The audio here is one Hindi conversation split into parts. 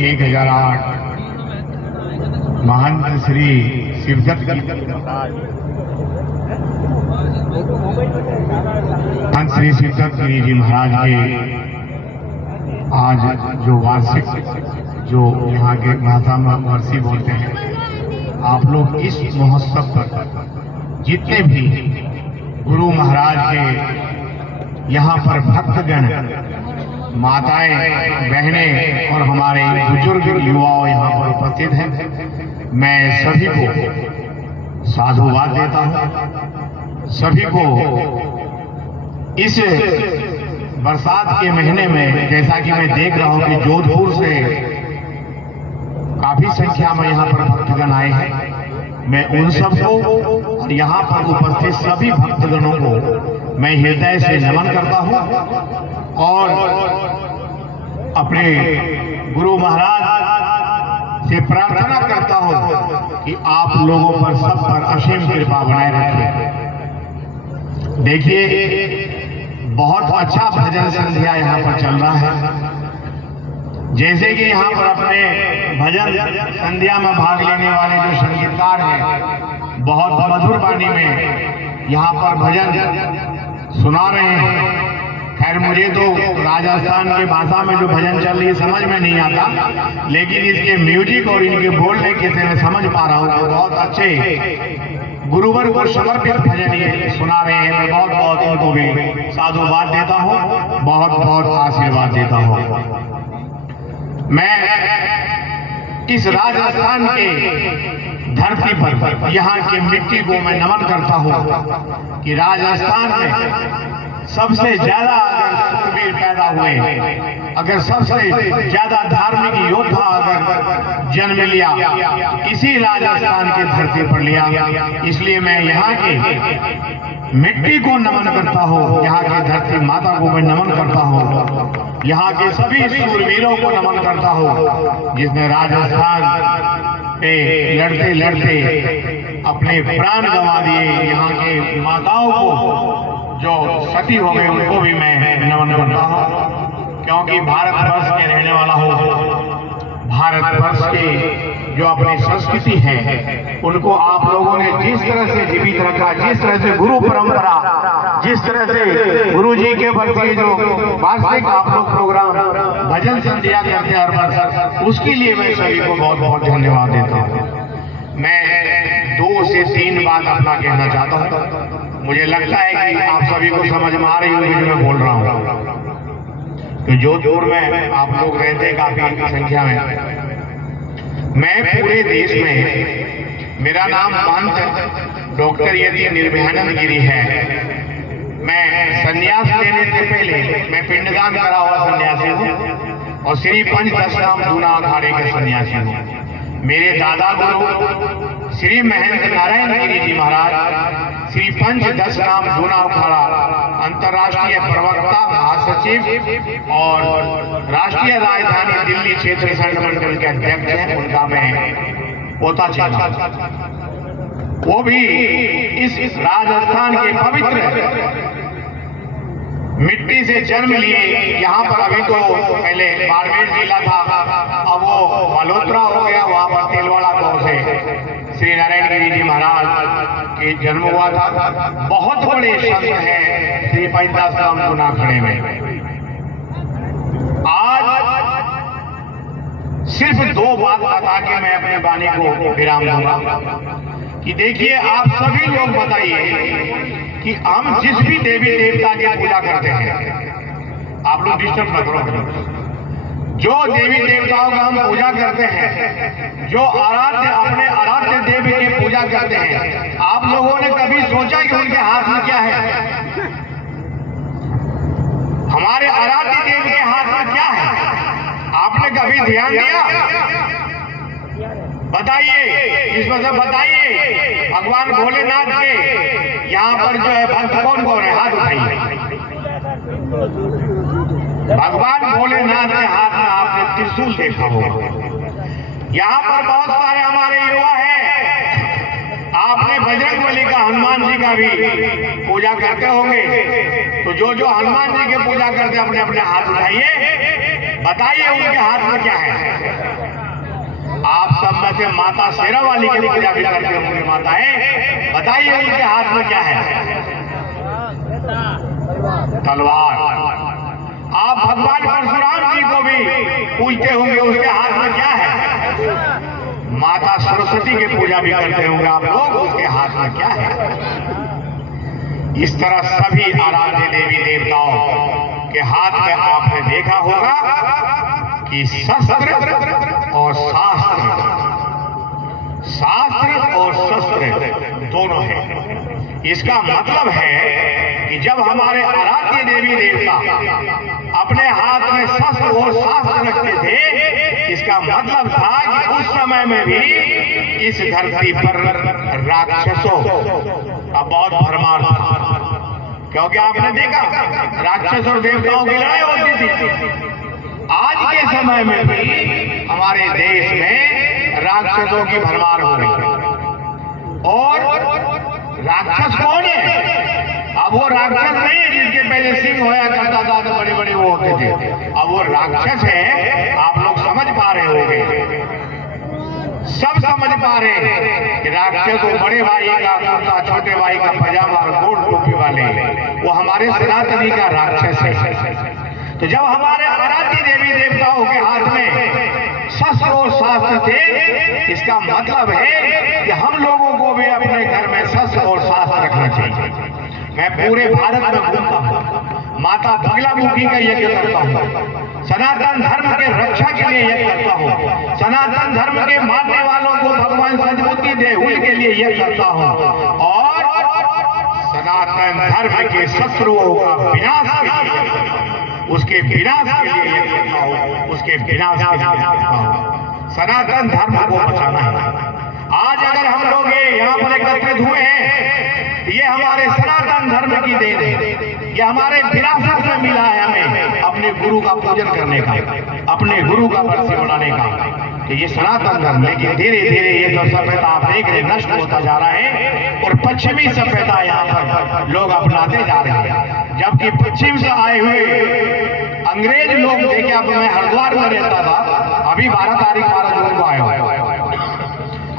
1008 महंत श्री शिवदत्त महंत श्री शिवदत्त गिरी जी महाराज के आज जो वार्षिक, जो यहाँ के भाषा में वर्षी बोलते हैं, आप लोग इस महोत्सव पर जितने भी गुरु महाराज के यहाँ पर भक्तगण, माताएं, बहनें और हमारे बुजुर्ग युवाओं यहाँ पर उपस्थित हैं, मैं सभी को साधुवाद देता हूँ। सभी को इस बरसात के महीने में, जैसा कि मैं देख रहा हूँ कि जोधपुर से काफी संख्या में यहाँ पर भक्तगण आए हैं, मैं उन सबको और यहाँ पर उपस्थित सभी भक्तगणों को मैं हृदय से नमन करता हूँ और अपने गुरु महाराज से प्रार्थना करता हूँ कि आप लोगों पर सब पर असीम कृपा बनाए रखें। देखिए, बहुत अच्छा भजन संध्या यहाँ पर चल रहा है। जैसे कि यहाँ पर अपने भजन संध्या में भाग लेने वाले जो संगीतकार हैं, बहुत मधुर वाणी में यहाँ पर भजन सुना रहे हैं। खैर, मुझे तो राजस्थान की भाषा में जो भजन चल रही है समझ में नहीं आता, लेकिन इसके म्यूजिक और इनके बोलने के से मैं समझ पा रहा हूँ। बहुत अच्छे गुरुवर को समर्पित भजन ये सुना रहे हैं। मैं बहुत बहुत उनको भी साधुवाद देता हूँ, बहुत बहुत आशीर्वाद देता हूँ। मैं इस राजस्थान के धरती पर यहाँ की मिट्टी को मैं नमन करता हूँ कि राजस्थान में सबसे ज्यादा अगर सूरवीर पैदा हुए, अगर सबसे ज्यादा धार्मिक योद्धा अगर जन्म लिया, इसी राजस्थान के धरती पर लिया। इसलिए मैं यहाँ की मिट्टी को नमन करता हूँ, यहाँ की धरती माता को मैं नमन करता हूँ, यहाँ के सभी सूरवीरों को नमन करता हूँ जिसने राजस्थान पे लड़ते लड़ते अपने प्राण गंवा दिए। यहाँ के माताओं को जो सती हो गए उनको भी मैं नमन करता हूँ, क्योंकि भारतवर्ष के रहने वाला हो, भारतवर्ष के जो अपनी संस्कृति है उनको आप लोगों ने जिस तरह से जीवित रखा, जिस तरह से गुरु परंपरा, जिस तरह से गुरु जी के वर्षीय जो वार्षिक आप लोग प्रोग्राम भजन संध्या करते हैं हर वर्ष, उसके लिए मैं सभी को बहुत बहुत धन्यवाद देता हूँ। मैं 2 से 3 बात अपना कहना चाहता हूँ। मुझे लगता है कि आप सभी को समझ में आ रही होगी जो मैं बोल रहा हूँ। तो जोधपुर में आप लोग रहते हैं काफी संख्या में। मैं पूरे देश में, मेरा नाम महंत डॉक्टर यति निर्भयानंद गिरी है। मैं संन्यास लेने से पहले मैं पिंडदान करा हुआ सन्यासी हूँ और श्री पंच दशनाम दूना अखाड़े के सन्यासी हूँ। मेरे दादा गुरु श्री महेंद्र नारायण गिरी जी महाराज श्री पंच दशनाम दूना अखाड़ा अंतर्राष्ट्रीय प्रवक्ता, महासचिव और राष्ट्रीय राजधानी दिल्ली क्षेत्र संघ मंडल के अध्यक्ष हैं। उनका मैं पोता चेला, वो भी इस राजस्थान के पवित्र मिट्टी से जन्म लिए। यहाँ पर अभी तो पहले बाड़मेर जिला था, अब वो मल्होत्रा हो गया, वहाँ पर तिलवाड़ा गांव से श्री नारायण गिरी जी महाराज के जन्म हुआ था। बहुत बड़े संत हैं श्री पंचदास राम दूना अखाड़े में। आज सिर्फ 2 बात बता के मैं अपने वाणी को विराम दूंगा कि देखिए, आप सभी लोग बताइए कि हम जिस भी देवी देवता की पूजा करते हैं, आप लोग डिस्टर्ब मत करो, जो देवी देवताओं का हम पूजा करते हैं, जो आराध्य अपने आराध्य देवी की पूजा करते हैं, आप लोगों ने कभी सोचा कि उनके हाथ में क्या है? हमारे आराध्य देव के हाथ में क्या है? आपने कभी ध्यान दिया? बताइए, इसमें से बताइए। भगवान भोलेनाथ के यहाँ पर जो है भक्त कौन कौन है? हाथ उठाइए। भगवान भोलेनाथ के हाथ में आपने त्रिशूल देखा होगा। यहाँ पर बहुत सारे हमारे युवा हैं, आपने बजरंगबली का, हनुमान जी का भी पूजा करते होंगे। तो जो हनुमान जी की पूजा करते अपने अपने हाथ उठाइए, बताइए उनके हाथ में क्या है? आप सब में से माता शेरावाली की पूजा भी करते होंगे माताएं, बताइए उनके हाथ में क्या है? तलवार। आप भगवान परशुराम जी को भी पूजते होंगे, उसके हाथ में क्या है? माता सरस्वती की पूजा भी करते होंगे आप लोग, उसके हाथ में क्या है? इस तरह सभी आराध्य देवी देवताओं के हाथ में आपने देखा होगा कि शस्त्र और शास्त्र और शस्त्र दोनों हैं। इसका मतलब है कि जब हमारे आराध्य देवी देवता अपने हाथ में शस्त्र और शास्त्र रखते थे, इसका मतलब था कि उस समय में भी इस धरती पर राक्षसों का बहुत भरमार था। क्योंकि आपने देखा राक्षस और देवताओं की लड़ाई होती थी। आज के समय में भी हमारे देश में राक्षसों की भरमार हो गई। और राक्षस कौन है? अब वो राक्षस नहीं है जिसके पहले सिंह होया करता था तो बड़े बड़े वो होते थे। अब वो राक्षस है, आप लोग समझ पा रहे होंगे, सब समझ पा रहे हैं कि राक्षस वो बड़े भाई का कुर्ता, छोटे भाई का पजामा और गोल टोपी वाले, वो हमारे सनातनी का राक्षस है। तो जब हमारे आराध्य देवी देवताओं के हाथ में शस्त्र और शास्त्र थे, इसका मतलब है कि हम लोगों को भी अपने घर में शस्त्र और शास्त्र रखना चाहिए। मैं पूरे भारत में घूमता हूँ, माता बगलामुखी का यज्ञ करता हूँ, सनातन धर्म के रक्षा के लिए यज्ञ करता हूँ, सनातन धर्म के मानने वालों को भगवान सद्बुद्धि दे उनके लिए यज्ञ करता हूँ, और सनातन धर्म के शत्रुओं का विनाश उसके विनाश के लिए यज्ञ करता हूँ, उसके विनाश के लिए करता हूँ। सनातन धर्म को बचाना है। आज अगर हम लोग यहाँ पर एकत्रित हुए हैं, ये हमारे सनातन धर्म की देन है, ये हमारे विरासत में मिला है हमें अपने गुरु का पूजन करने का, अपने गुरु का बरसी बढ़ाने का। तो ये सनातन धर्म, लेकिन धीरे धीरे ये जो सभ्यता आप देख रहे नष्ट होता जा रहा है और पश्चिमी सभ्यता यहाँ पर लोग अपनाते जा रहे हैं। जबकि पश्चिम से आए हुए अंग्रेज लोग देखे, अब मैं हरिद्वार में रहता था, अभी 12 तारीख 12 जून को आया हुआ,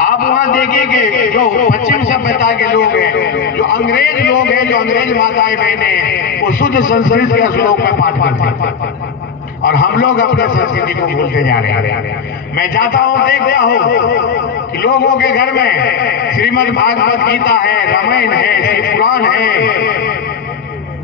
आप वहां देखेंगे जो पश्चिम सभ्यता के लोग हैं, जो अंग्रेज लोग हैं, जो अंग्रेज माताएं बहनें हैं, वो शुद्ध संस्कृत के श्लोक में पाठ करते हैं और हम लोग अपने संस्कृति को भूलते जा रहे हैं। मैं जाता हूँ, देखता हूँ कि लोगों के घर में श्रीमद् भागवत गीता है, रामायण है, शिव पुराण है,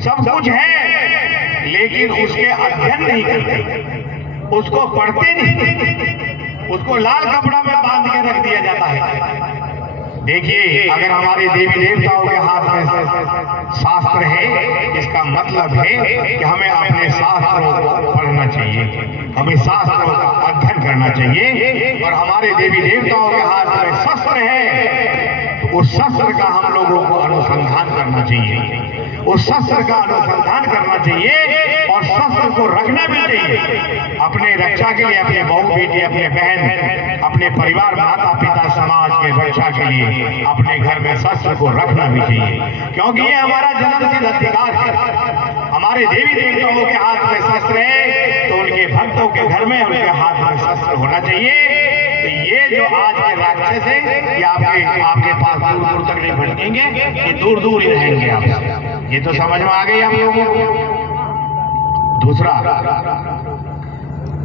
सब कुछ है, लेकिन उसके अध्ययन नहीं करते, उसको पढ़ते नहीं, उसको लाल कपड़ा में बांध के रख दिया जाता है। देखिए, अगर हमारे देवी देवताओं के हाथ में शास्त्र है, इसका मतलब है कि हमें अपने शास्त्रों को पढ़ना चाहिए, हमें शास्त्रों का अध्ययन करना चाहिए। और हमारे देवी देवताओं के हाथ में शस्त्र है, तो उस शस्त्र का हम लोगों को अनुसंधान करना चाहिए, उस शस्त्र का अनुसंधान करना चाहिए और शस्त्र को रखना भी चाहिए अपने रक्षा के लिए, अपने बहू बेटी, अपने बहन, अपने परिवार, माता पिता, समाज के रक्षा के लिए अपने घर में शस्त्र को रखना भी चाहिए, क्योंकि ये हमारा जन्मसिद्ध अधिकार है। हमारे देवी देवताओं के हाथ में शस्त्र है, तो उनके भक्तों के घर में उनके हाथ में शस्त्र होना चाहिए। तो ये जो आज के राक्षस है, ये आपके पास दूर दूर तक नहीं भटकेंगे, ये दूर दूर ही रहेंगे आपसे। ये तो समझ में आ गई हम लोगों को। दूसरा,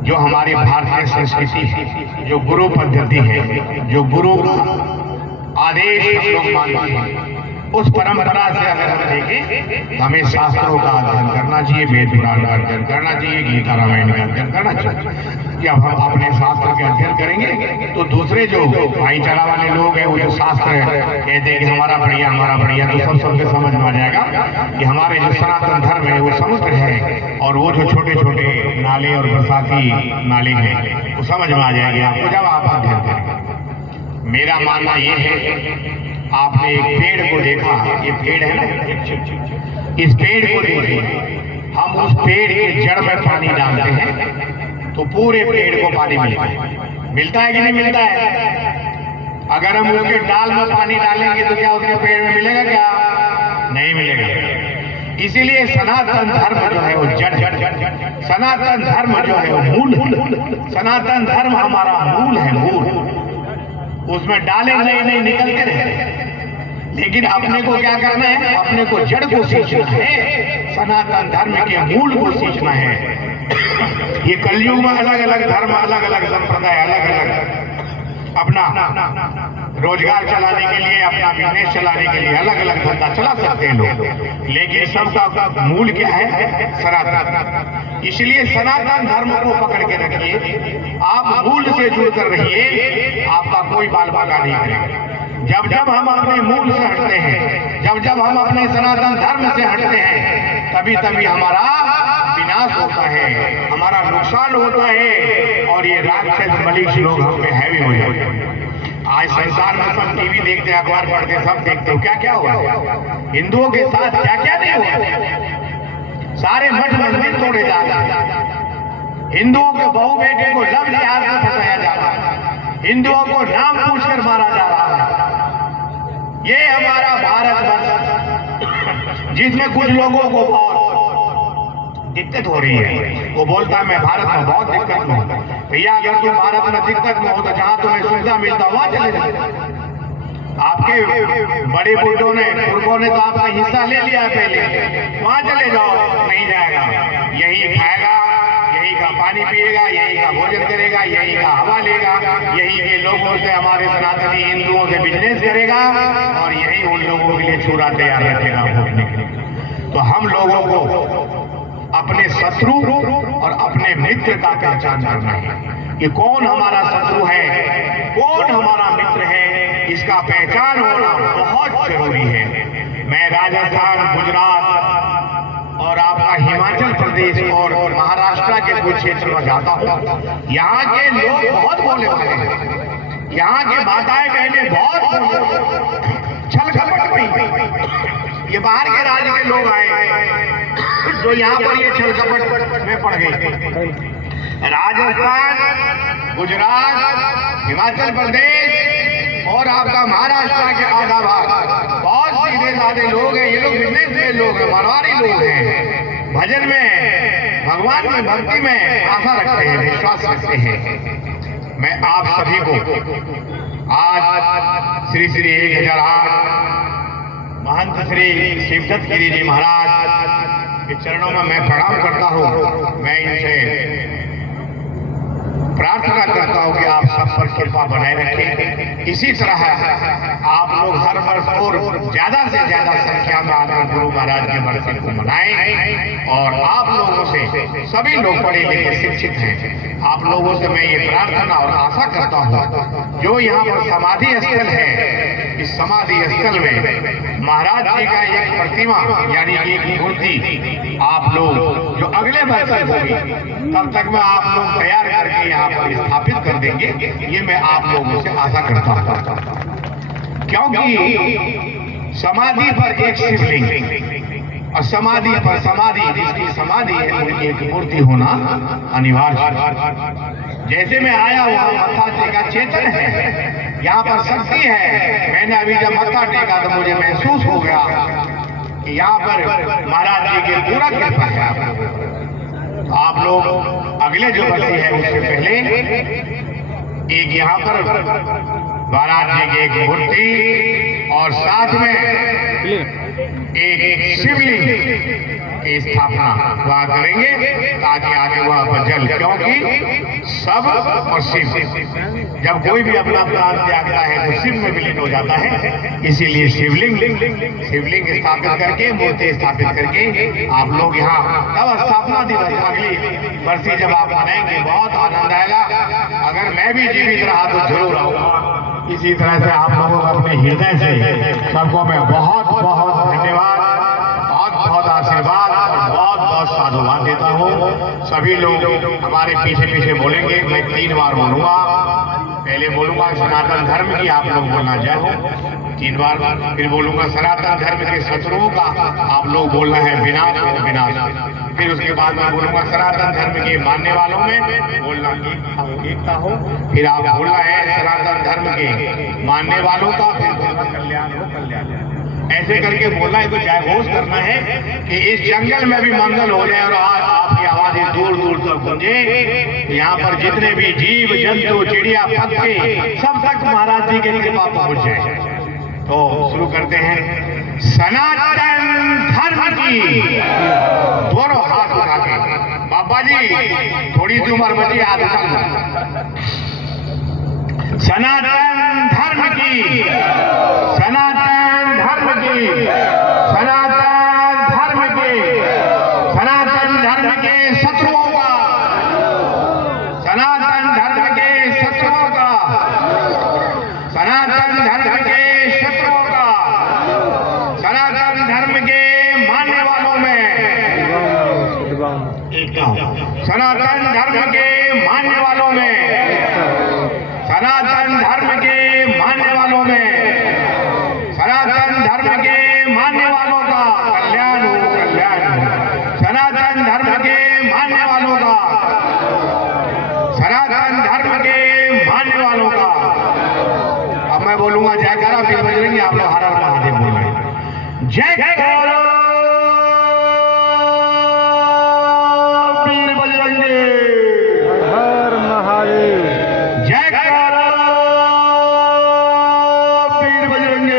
जो हमारी भारतीय संस्कृति है, जो गुरु पद्धति है, जो गुरु का आदेश हम लोग मानते हैं, उस परंपरा से अगर हम देखें, हमें शास्त्रों का अध्ययन करना चाहिए, वेद पुराण का अध्ययन करना चाहिए, गीता रामायण का अध्ययन करना चाहिए। जब हम अपने शास्त्र के अध्ययन करेंगे तो दूसरे जो भाईचारा वाले लोग हैं, वो जो शास्त्र कहते हैं कि हमारा बढ़िया, तो सबके समझ में आ जाएगा कि हमारे जो सनातन धर्म है वो समुद्र है, और वो जो छोटे छोटे नाले और बरसाती नाले हैं वो समझ में आ जाएंगे आपको जब आप अध्ययन करेंगे। मेरा मानना ये है, आपने एक पेड़ को देखा, ये पेड़ है ना, इस पेड़ को देखिए, हम उस पेड़ के जड़ में पानी डालते हैं तो पूरे पेड़ को पानी मिलता है कि नहीं मिलता है? अगर हम उसके डाल में पानी डालेंगे तो क्या उसके पेड़ में मिलेगा? क्या नहीं मिलेगा। इसीलिए सनातन धर्म जो है वो जड़, सनातन धर्म जो है वो मूल, सनातन धर्म हमारा मूल है, मूल। उसमें डाले नहीं निकलते रहे। लेकिन अपने को क्या करना है, अपने को जड़ को सींचना है, सनातन धर्म के मूल को सींचना है। ये कलयुग में अलग अलग धर्म, अलग अलग संप्रदाय, अलग अलग अपना रोजगार चलाने के लिए, अपना बिजनेस चलाने के लिए अलग अलग धंधा चला सकते हैं लोग, लेकिन सबका मूल क्या है, सनातन। इसलिए सनातन धर्म को पकड़ के रखिए, आप मूल से जुड़कर रहिए, आपका कोई बाल बाका नहीं करेगा। जब जब हम अपने मूल से हटते हैं, जब जब हम अपने सनातन धर्म से हटते हैं, तभी तभी हमारा विनाश होता है, हमारा नुकसान होता है, और ये राक्षस मलिक्ष लोग हम पे हैवी हो जाते हैं। आज संसार में सब टीवी देखते, अखबार पढ़ते, सब देखते हो क्या क्या हुआ, हिंदुओं के साथ क्या क्या नहीं हुआ। सारे मठ मंदिर तोड़े जा रहे हैं, हिंदुओं के बहू बेटे को लव जिहाद में फंसाया जा रहा है, हिंदुओं को नाम पूछकर मारा जा रहा है। ये हमारा भारतवर्ष जिसमें कुछ लोगों को बहुत दिक्कत हो रही है, वो बोलता है मैं भारत में बहुत दिक्कत में हूँ। भैया अगर तुम भारत में दिक्कत में हो तो जहां तुम्हें सुविधा मिलता वहां चले जाओ। आपके बड़े बुढ़ों ने, पुरखों ने तो आपका हिस्सा ले लिया है पहले, वहां चले जाओ। नहीं जाएगा, यही खाएगा, यही का पानी पिएगा, यही का भोजन करेगा, यही का हवा लेगा, यही के लोगों से, हमारे सनातनी हिंदुओं से बिजनेस करेगा, और यही उन लोगों के लिए छुरा तैयार रखेगा भोगने के लिए। तो हम लोगों को अपने शत्रु और अपने मित्र का पहचान करना है कि कौन हमारा शत्रु है, कौन हमारा मित्र है, इसका पहचान होना बहुत जरूरी है। मैं राजस्थान, गुजरात और आपका हिमाचल प्रदेश और महाराष्ट्र के कुछ क्षेत्र में जाता हूँ। यहाँ के लोग बहुत बोले वाले हैं, यहाँ के माताएं बहनें बहुत छल कपट में। ये बाहर के राज्य के लोग आए जो यहाँ पर ये छल कपट में पड़ गए। राजस्थान, गुजरात, हिमाचल प्रदेश और आपका महाराष्ट्र के आधा भाग बहुत सीधे साधे लोग हैं। ये लोग बिजनेस में लोग हैं, मारवाड़ी लोग हैं, भजन में, भगवान में, भक्ति में आशा रखते हैं, विश्वास रखते हैं। मैं आप सभी को आज श्री श्री 1008 महंत श्री शिवदत्त गिरी जी महाराज के चरणों में मैं प्रणाम करता हूँ। मैं इनसे प्रार्थना करता हूँ कि आप सब पर कृपा बनाए रखें। इसी तरह आप लोग हर वर्ष और ज्यादा से ज्यादा संख्या में आकर गुरु महाराज के बरसे को मनाएं। और आप लोगों से, सभी लोग पढ़े लिखे शिक्षित हैं, आप लोगों से मैं ये प्रार्थना और आशा करता हूँ, जो यहाँ पर समाधि स्थल है, इस समाधि स्थल में महाराज जी का एक प्रतिमा यानी एक मूर्ति आप लोग जो अगले वर्ष होगी तब तक में आप लोग तैयार करके यहाँ पर स्थापित कर देंगे, ये मैं आप लोगों से आशा करता हूँ। क्योंकि समाधि पर एक शिवलिंग और समाधि पर समाधि, जिसकी समाधि है उनकी एक मूर्ति होना अनिवार्य। जैसे मैं आया हुआ मत्था टेका, चेतन है, यहाँ पर शक्ति है। मैंने अभी जब मत्था टेका तो मुझे महसूस हो गया कि यहाँ पर महाराज जी की पूरा कृपा है। आप लोग अगले जो बरसी है उससे पहले एक यहाँ पर महाराज जी की एक मूर्ति और साथ में एक शिवलिंग की स्थापना वहाँ करेंगे ताकि आगे वहाँ पर जल, क्योंकि सब और शिव, जब कोई भी अपना प्राण त्यागता है तो शिव में विलीन हो जाता है। इसीलिए शिवलिंग स्थापित करके, मूर्ति स्थापित करके आप लोग यहाँ तब स्थापना दिवस अगली बरसी जब आप मनाएंगे बहुत आनंद आएगा। अगर मैं भी जीवित रहा तो जरूर आऊंगा। इसी तरह से आप लोगों को अपने हृदय से सबको मैं बहुत बहुत धन्यवाद, बहुत बहुत आशीर्वाद और बहुत बहुत साधुवाद देता हूँ। सभी लोग हमारे पीछे पीछे बोलेंगे, मैं 3 बार बोलूंगा। पहले बोलूंगा सनातन धर्म की, आप लोग बोलना जय हो 3 बार। फिर बोलूंगा सनातन धर्म के शत्रुओं का, आप लोग बोलना है विनाश हो विनाश। फिर उसके बाद मैं बोलूंगा सनातन धर्म के मानने वालों में बोलना एकता हो। फिर आप बोलना है सनातन धर्म के मानने वालों का, फिर बोलना कल्याण हो कल्याण। ऐसे करके बोलना है, तो जयघोष करना है कि इस जंगल में भी मंगल हो जाए और आपकी आवाजें दूर दूर तक गूंजे। यहाँ पर जितने भी जीव जंतु चिड़िया पक्षी सब तक महाराज जी की कृपा पहुंच जाए। तो शुरू करते हैं। सनातन धर्म की, दोनों हाथ उठा के। बाबा जी थोड़ी सी उम्र बची, हाथ उठा लो। सनातन धर्म की, सनातन धर्म की, सनातन धर्म की, सनातन धर्म के शत्रुओं का, सनातन धर्म के शत्रुओं का, सनातन धर्म के शत्रुओं का, सनातन धर्म के मानने वालों में सनातन धर्म के मानने वालों में, सनातन धर्म के मानने वालों में, सनातन धर्म के मानने वालों का कल्याण हो, कल्याण हो। सनातन धर्म के मानने वालों का, सनातन धर्म के मानने वालों का। अब मैं बोलूंगा जयकारा, फिर बजरेंगे आप लोग हर हर महादेव बोलेंगे। जयकारा वीर बजरंगे, हर महादेव। जयकारा वीर बजरंगे।